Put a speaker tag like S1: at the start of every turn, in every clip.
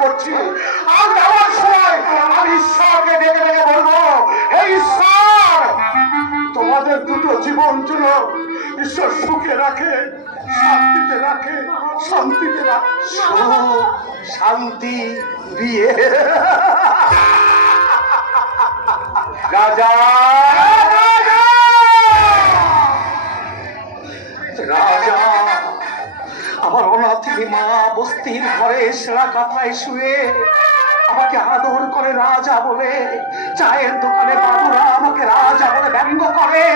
S1: করছি। আর যাওয়ার সময়, আমি ঈশ্বরকে ডেকে ডেকে বলব, হে ঈশ্বর, তোমাদের দুটো জীবন ছিল ঈশ্বর সুখে রাখে, শান্তিতে রাখে শান্তিতে রাখে। শান্তি রাজা রাজা! বস্তির ঘরে সেরা কাঁথায় শুয়ে আমাকে আদর করে রাজা বলে, চায়ের দোকানে বাবুরা আমাকে রাজা বলে ব্যঙ্গ করে।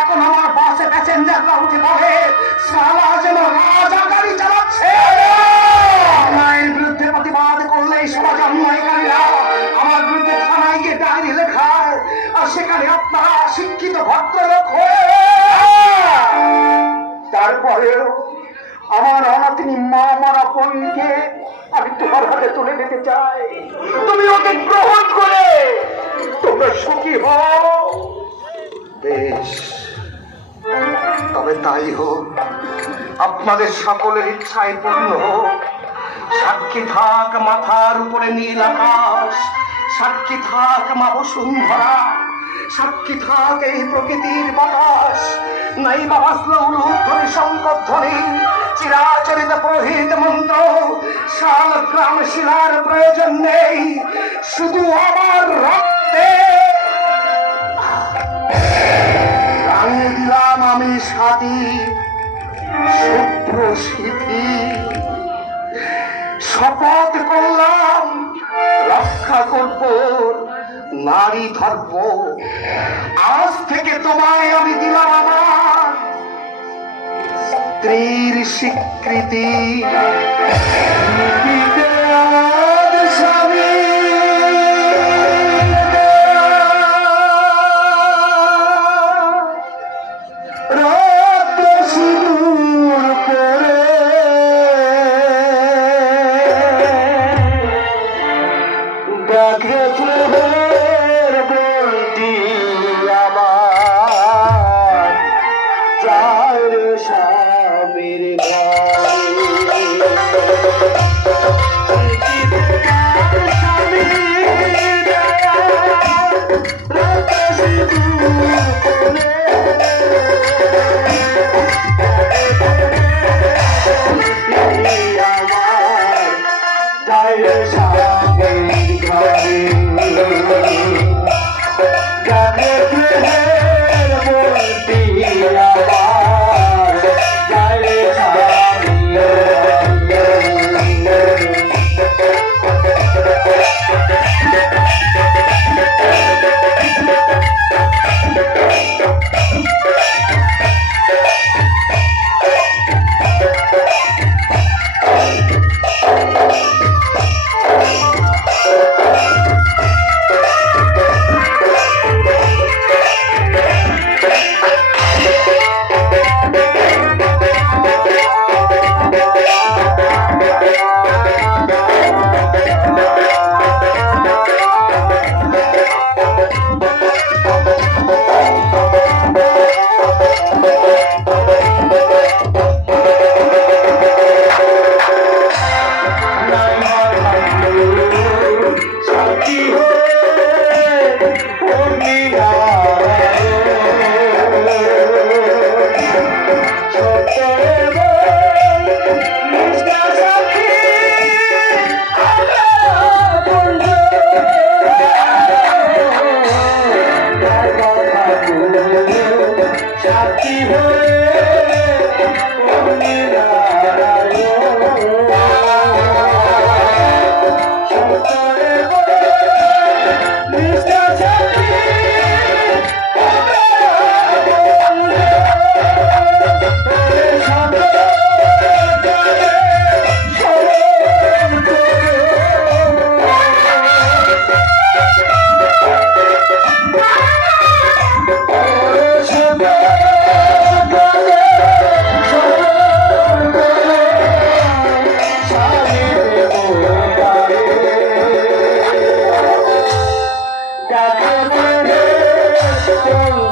S1: এখন আমার বাসে প্যাসেঞ্জাররা উঠে পড়ে সালা যেন রাজা গাড়ি চালাচ্ছে। অন্যায়ের বিরুদ্ধে প্রতিবাদ করলে সমাজ অন্যায়কারীরা আমার বিরুদ্ধে থানায় গিয়ে ডায়েরি লেখায়, আর সেখানে আপনারা শিক্ষিত ভদ্রলোক হয়ে। তারপরেও আমার অনাথিনী মা মারা বোনকে আমি তোমার হাতে তুলে দিতে চাই। তুমি ওকে গ্রহণ করে তোমরা সুখী হও। বেশ। তবে তাই হোক, আপনাদের সকলের ইচ্ছায় পূর্ণ হোক। সাক্ষী থাক মাথার উপরে নীল আকাশ, সাক্ষী থাক মা বসুন্ধরা, সাক্ষী থাক এই প্রকৃতির বাতাস। নাই বা বাসল উলুধ্বনি শঙ্কর ধ্বনি চিরাচরিত প্রহিত মন্ত্র। শাল গ্রাম শিলার প্রয়োজন নেই, শুধু আমার রক্তে। রাঙিয়ে দিলাম আমি সাদী শুভ্র সিদ্ধি। শপথ করলাম, রক্ষা করব, নারী ধর্ম। আজ থেকে তোমায় আমি দিলাম আমার স্ত্রীর স্বীকৃতি। সাথী হয়ে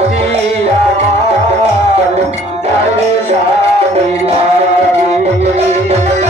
S1: Thank you.